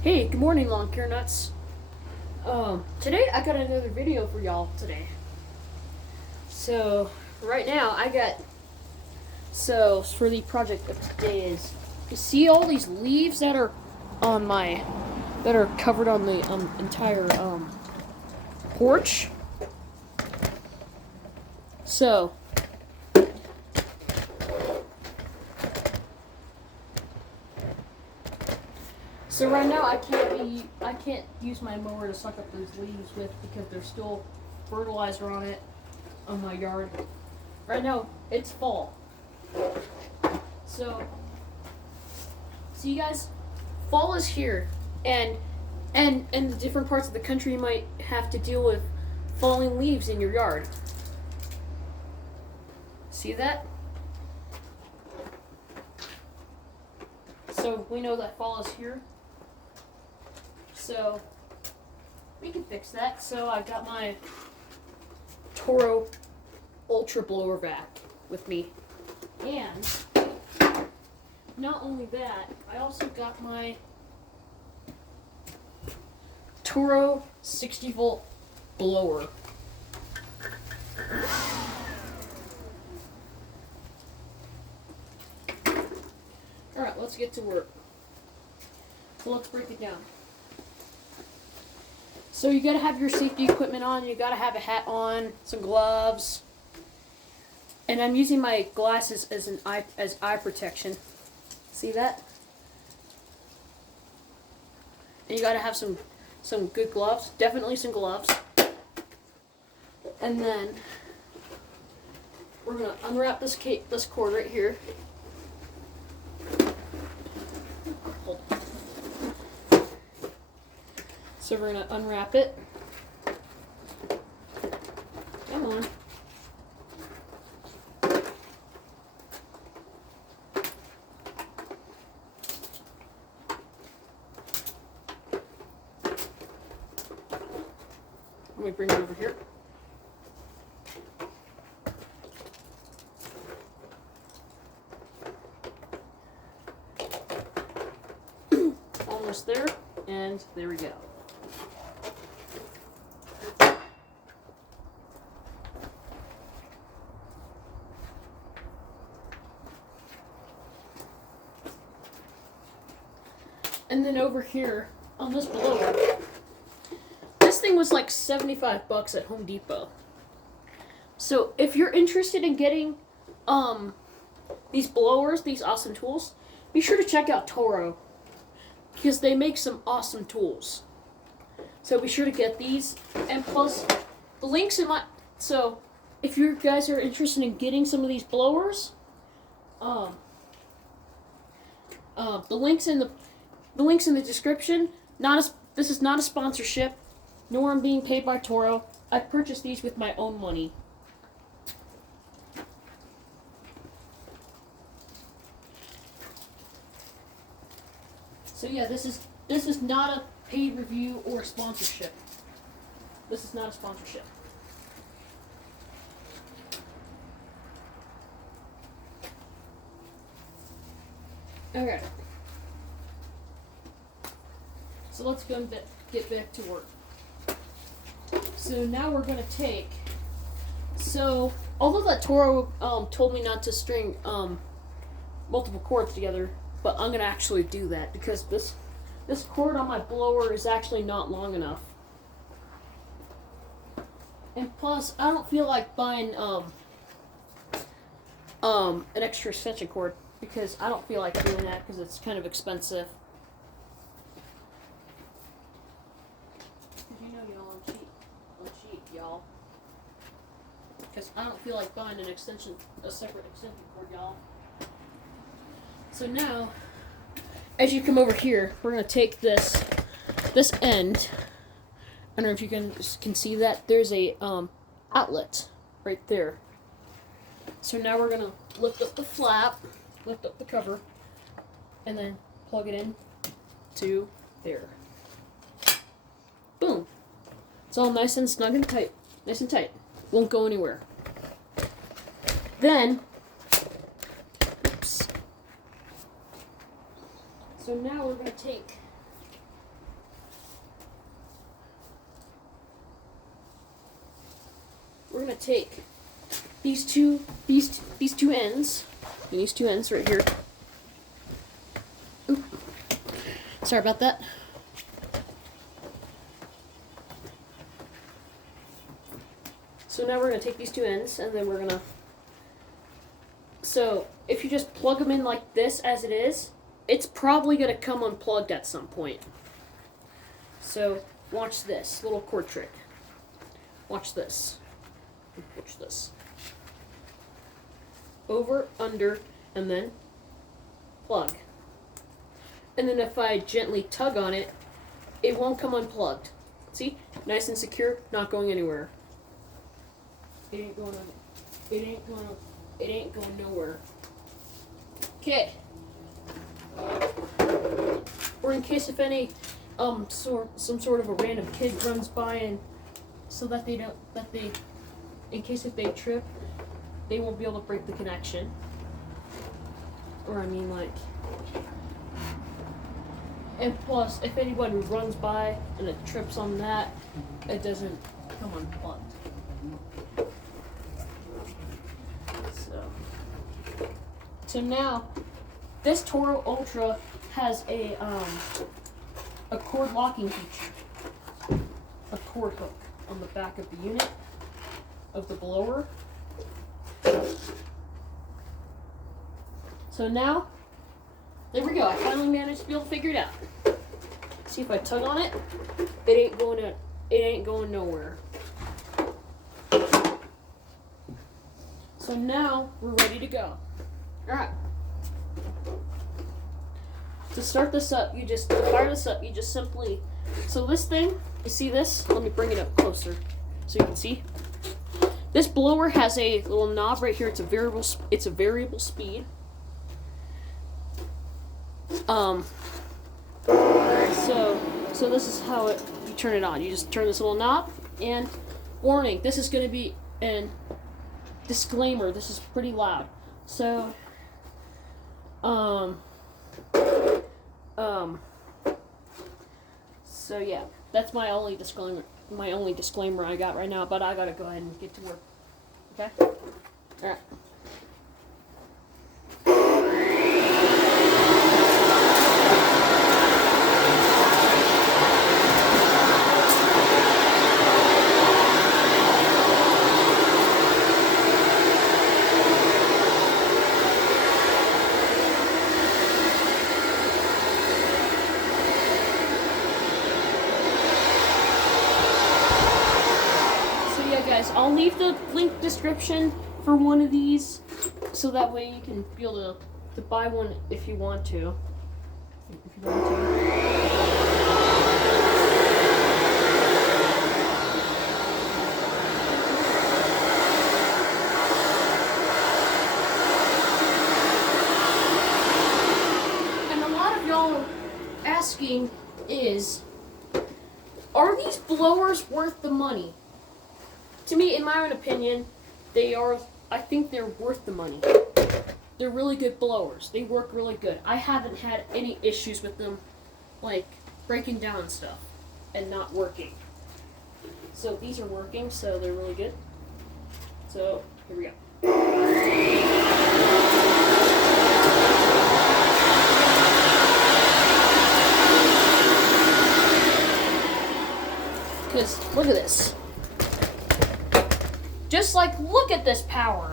Hey, good morning, lawn care nuts. Today I got another video for y'all today. So right now for the project of today is you see all these leaves that are covered on the entire porch. So So right now I can't use my mower to suck up those leaves with because there's still fertilizer on it on my yard. Right now it's fall. So see you guys, fall is here, and in the different parts of the country you might have to deal with falling leaves in your yard. See that? So we know that fall is here. So we can fix that. So I got my Toro Ultra Blower Vac with me. And not only that, I also got my Toro 60 volt blower. Alright, let's get to work. So let's break it down. So you gotta have your safety equipment on, you gotta have a hat on, some gloves. And I'm using my glasses as eye protection. See that? And you gotta have some good gloves, definitely some gloves. And then we're gonna unwrap this cord right here. Hold on. So we're going to unwrap it. Come on. Let me bring it over here. Almost there, and there we go. And then over here on this blower, this thing was like $75 at Home Depot. So if you're interested in getting these blowers, these awesome tools, be sure to check out Toro because they make some awesome tools. So be sure to get these, and plus the links in my. So if you guys are interested in getting some of these blowers, the links in the description. This is not a sponsorship, nor I'm being paid by Toro. I purchased these with my own money. So yeah, this is not a paid review or sponsorship. This is not a sponsorship. Okay. So let's go and get back to work. So now we're going to take. So although that Toro told me not to string multiple cords together, but I'm going to actually do that because this cord on my blower is actually not long enough. And plus, I don't feel like buying an extra extension cord because I don't feel like doing that because it's kind of expensive. Y'all, because I don't feel like buying a separate extension cord, y'all. So now, as you come over here, we're gonna take this end. I don't know if you can see that. There's a outlet right there. So now we're gonna lift up the flap, lift up the cover, and then plug it in to there. Boom. It's all nice and snug and tight. Nice and tight. Won't go anywhere. Then, oops. So now we're going to take gonna take these two ends, and these two ends right here. Oop. Sorry about that. So now we're gonna take these two ends, and then we're gonna. So if you just plug them in like this as it is, it's probably gonna come unplugged at some point. So watch this little cord trick. Watch this. Watch this. Over, under, and then plug. And then if I gently tug on it, it won't come unplugged. See? Nice and secure, not going anywhere. It ain't going nowhere. Okay. Or in case if any some sort of a random kid runs by, and so that in case if they trip, they won't be able to break the connection. Or I mean, like, and plus if anyone runs by and it trips on that, it doesn't come unplugged. So now this Toro Ultra has a cord locking feature, a cord hook on the back of the unit of the blower. So now, there we go. I finally managed to be able to figure it out. See, if I tug on it, it ain't going nowhere. So now we're ready to go. All right. To start this up, fire this up, you just simply, so this thing, you see this? Let me bring it up closer so you can see. This blower has a little knob right here. It's a variable speed. So this is how you turn it on. You just turn this little knob, and warning, this is going to be an disclaimer. This is pretty loud. So so yeah, that's my only disclaimer I got right now, but I gotta go ahead and get to work. Okay? Alright. Guys, I'll leave the link description for one of these, so that way you can be able to buy one if you want to. And a lot of y'all are asking is, are these blowers worth the money? To me, in my own opinion, they are. I think they're worth the money. They're really good blowers. They work really good. I haven't had any issues with them, like breaking down stuff and not working. So these are working, so they're really good. So here we go. Because look at this. Just like, look at this power.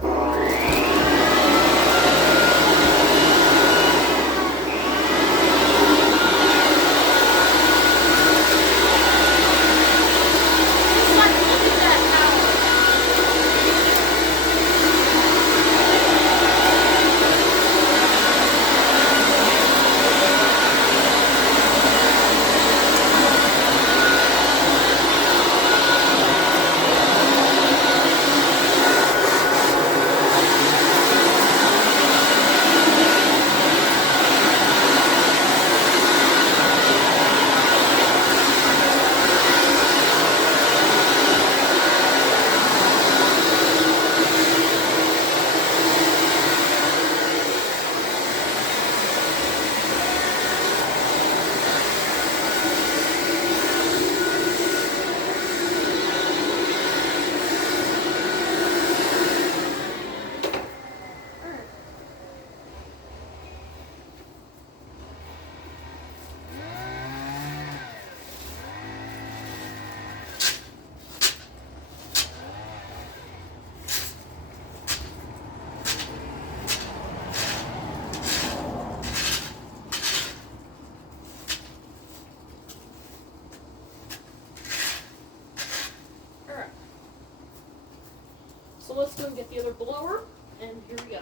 let's go and get the other blower, and here we go.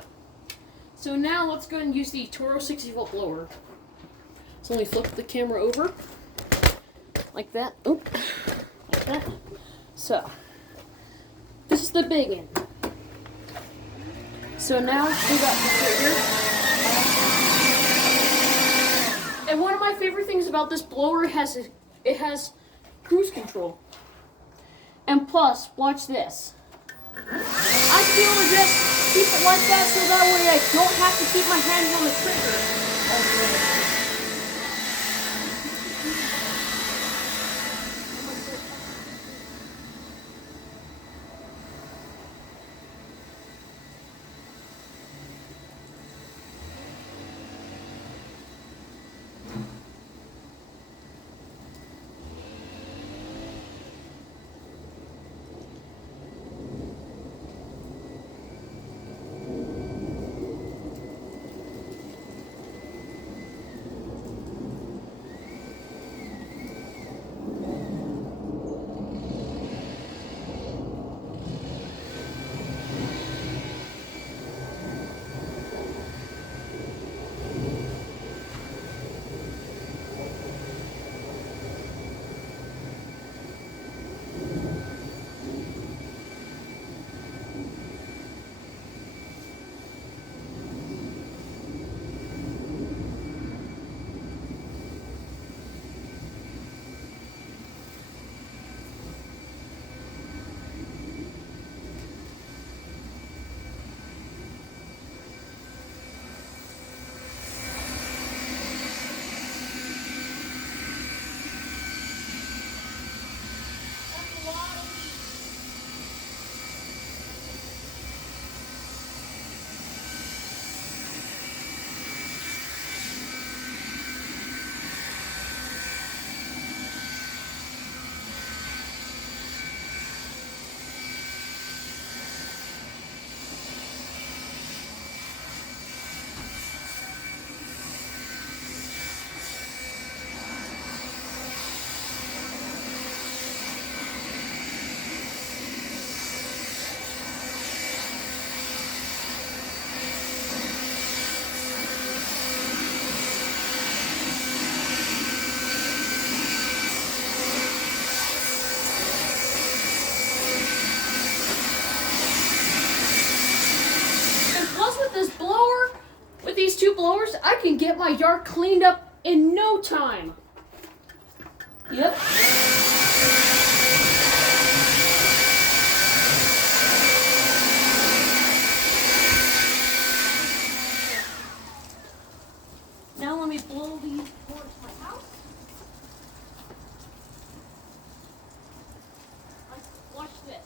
So now let's go and use the Toro 60-volt blower. So let me flip the camera over, like that. Oop, like that. So this is the big end. So now we got this right here. And one of my favorite things about this blower it has cruise control. And plus, watch this. I feel to just keep it like that so that way I don't have to keep my hands on the trigger. Blowers, I can get my yard cleaned up in no time. Yep. Now let me blow these towards my house. Watch this.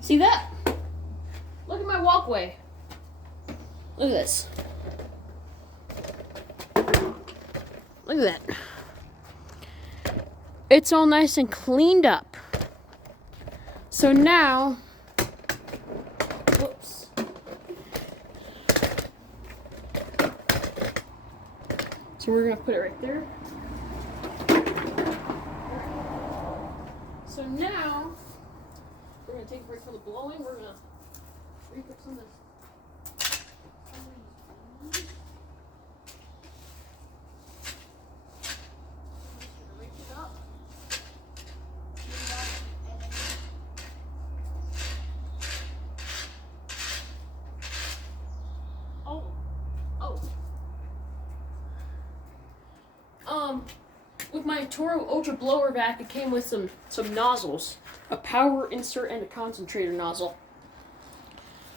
See that? Look at my walkway. Look at this. Look at that. It's all nice and cleaned up. So now, whoops. So we're gonna put it right there. So now, we're going to take a break from the blowing. We're going to re-put some of this. With my Toro Ultra blower vac, it came with some nozzles, a power insert and a concentrator nozzle.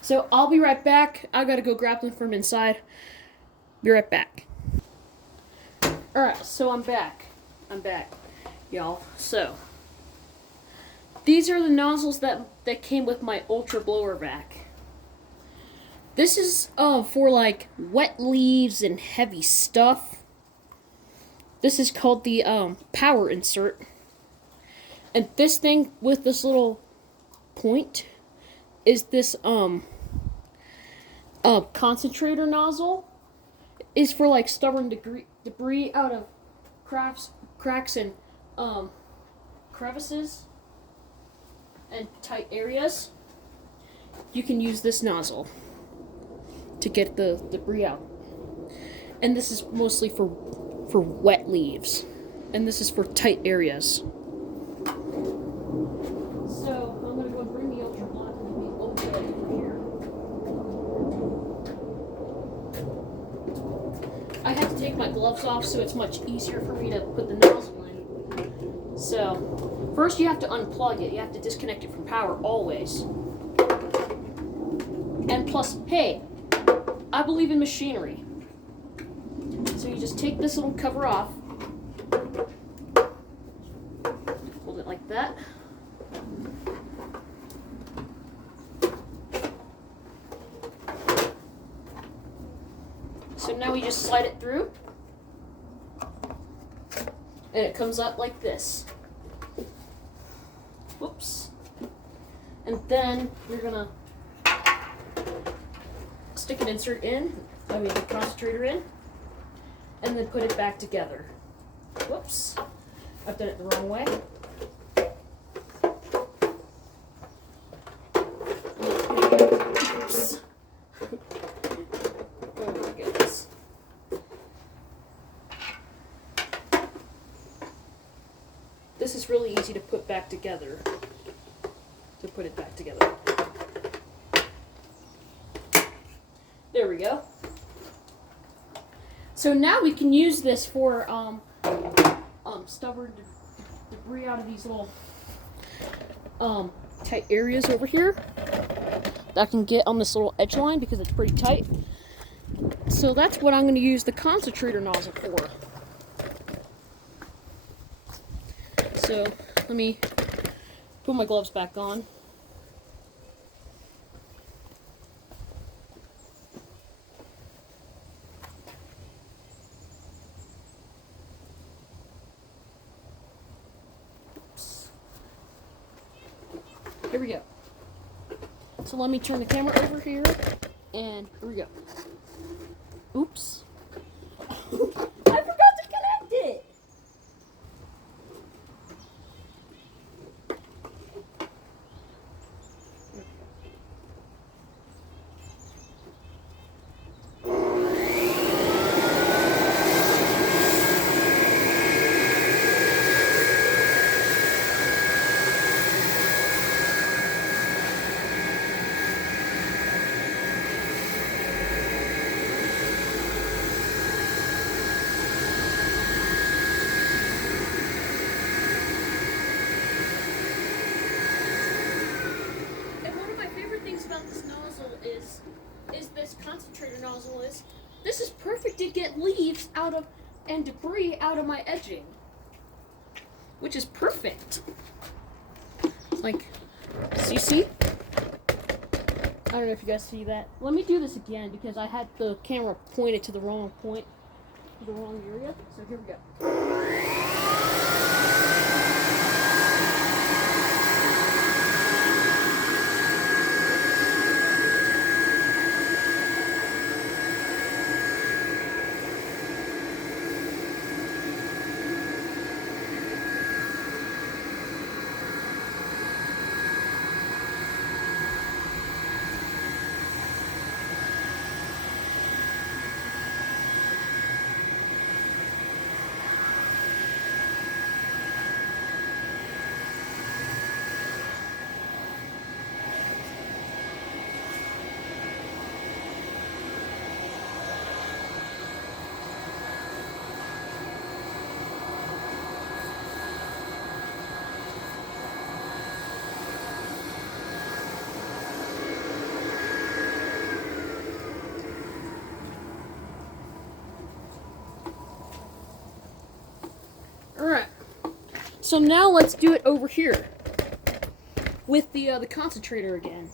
So I'll be right back. I gotta go grab them from inside. Be right back. Alright, so I'm back, y'all. So these are the nozzles that came with my Ultra Blower Vac. This is for like wet leaves and heavy stuff. This is called the power insert. And this thing with this little point is this concentrator nozzle. Is for like stubborn debris out of cracks and crevices and tight areas. You can use this nozzle to get the debris out. And this is mostly for wet leaves. And this is for tight areas. So I'm gonna go and bring the Ultra Block over here. I have to take my gloves off so it's much easier for me to put the nozzle in. So first you have to unplug it. You have to disconnect it from power always. And plus, hey, I believe in machinery. So you just take this little cover off. Hold it like that. So now we just slide it through. And it comes up like this. Whoops. And then you're gonna stick an insert in, the concentrator in, and then put it back together. Whoops. I've done it the wrong way. Oops. Oh my goodness. This is really easy to put back together. To put it back together. There we go. So now we can use this for stubborn debris out of these little tight areas over here that I can get on this little edge line because it's pretty tight. So that's what I'm going to use the concentrator nozzle for. So let me put my gloves back on. Here we go. So let me turn the camera over here, and here we go. Oops. I forgot to connect it! Concentrator nozzle is, this is perfect to get leaves out of and debris out of my edging, which is perfect. Like, so you see? I don't know if you guys see that. Let me do this again because I had the camera pointed to the wrong point, to the wrong area. So here we go. Alright, so now let's do it over here. with the concentrator again.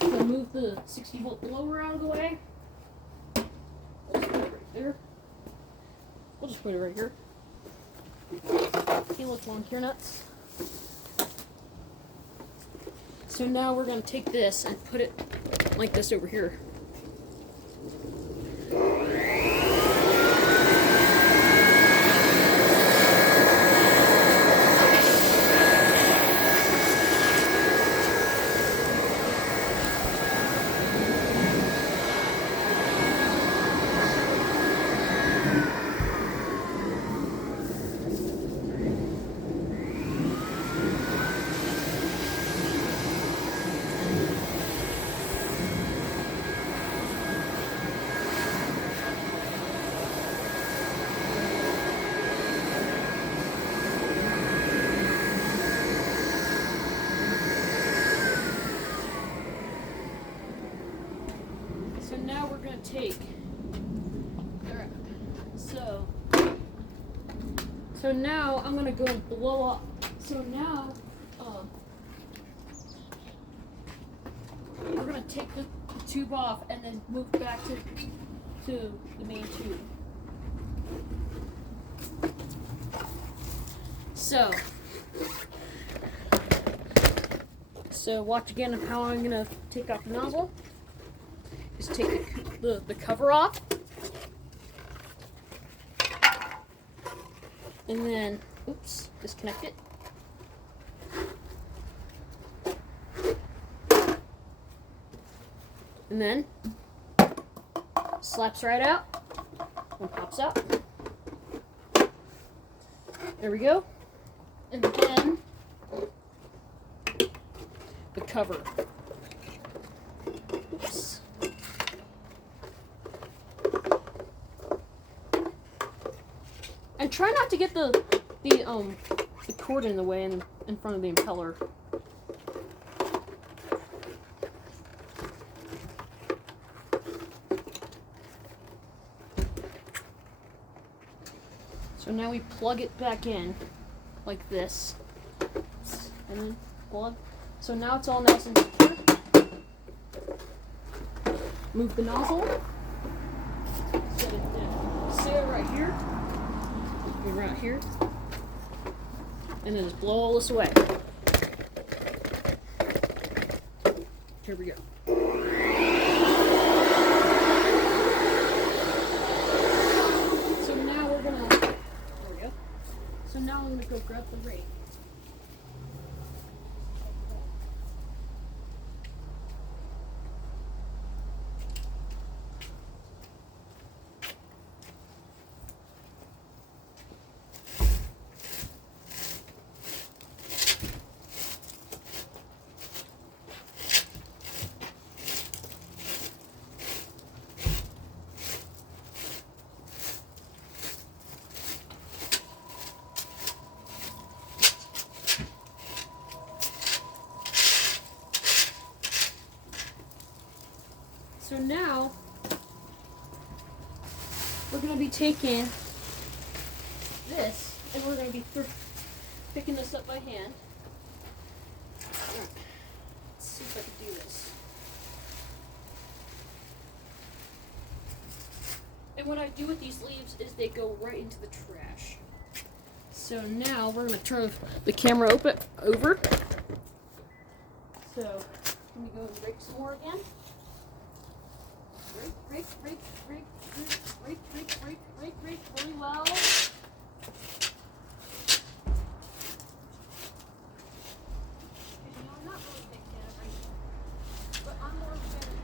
So move the 60-volt blower out of the way. We'll just put it right there. We'll just put it right here. Okay, look, long gear nuts. So now we're going to take this and put it like this over here. So now we're going to take, alright, so now I'm going to go and blow up. So now, we're going to take the tube off and then move back to the main tube. So watch again of how I'm going to take off the nozzle. Just take the cover off. And then, oops, disconnect it. And then, slaps right out and pops out. There we go. And then, the cover. Oops. And try not to get the cord in the way in front of the impeller. So now we plug it back in like this, and then plug. So now it's all nice and secure. Move the nozzle. Set it right here. Right here, and then just blow all this away. Here we go. So now we're gonna. There we go. So now I'm gonna go grab the rake. So now, we're going to be taking this, and we're going to be picking this up by hand. Let's see if I can do this. And what I do with these leaves is they go right into the trash. So now, we're going to turn the camera over. So, let me go and rake some more again. Rake really well. I'm not really a big fan of raking, but I'm more of a fan of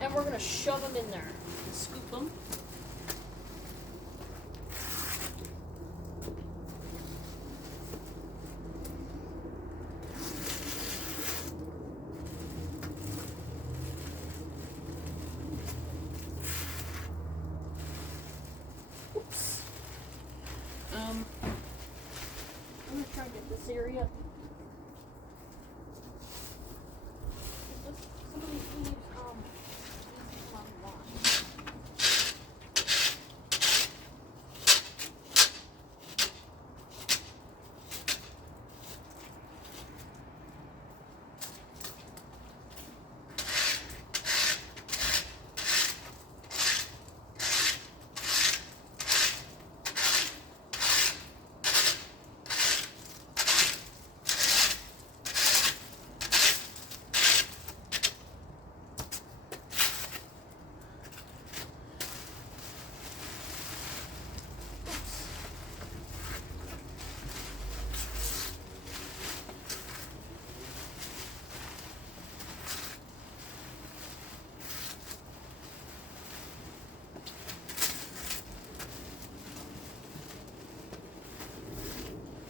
and we're going to shove them in there and scoop them. Oops. I'm going to this area. Some of these leaves, need to come out of line.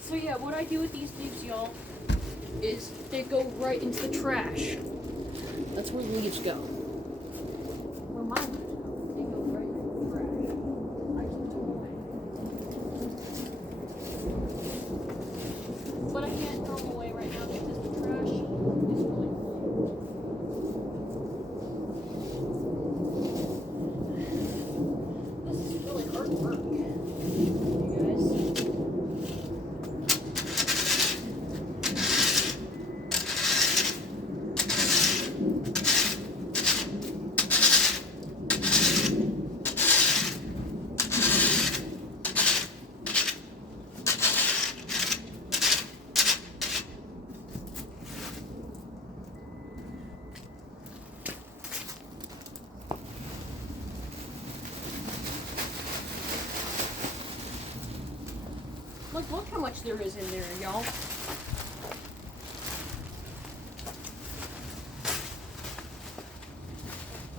So yeah, what I do with these leaves, y'all, is they go right into the trash. That's where the leaves go. Where my leaves go, they go right into the trash. I just throw them away. But I can't throw them away right now because the trash is really full. This is really hard work, you guys. Look how much there is in there, y'all.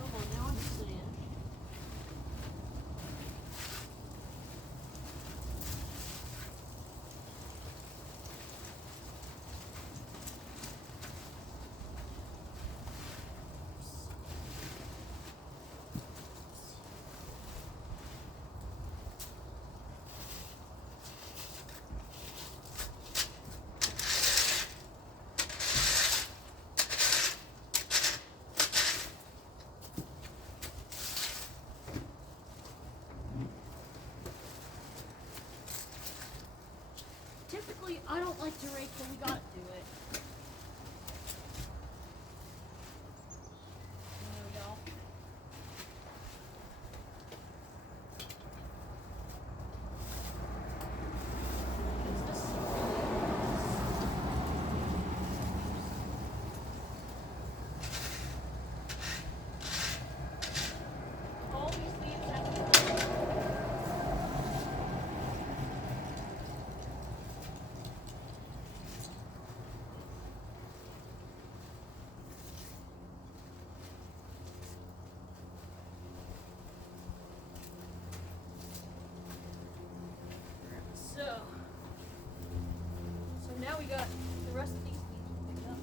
Oh, now I'm seeing. Typically, I don't like to rake when we gotta do it. There we go. All these leaves have to go. So now we got the rest of these leaves picked up.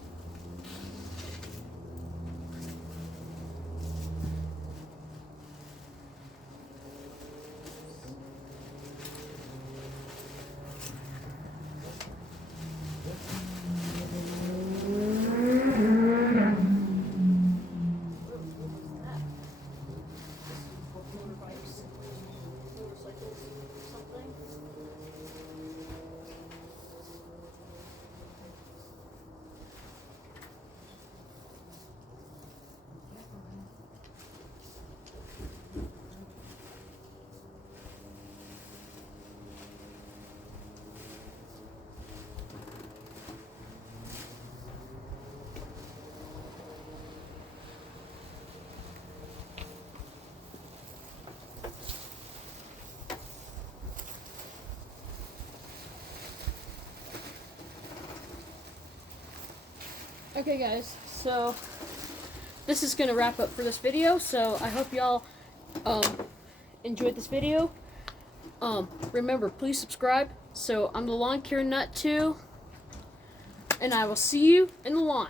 Motorbikes, motorcycles, something. Okay guys, so this is gonna wrap up for this video. So I hope y'all enjoyed this video. Remember, please subscribe. So I'm the Lawn Care Nut 2, and I will see you in the lawn.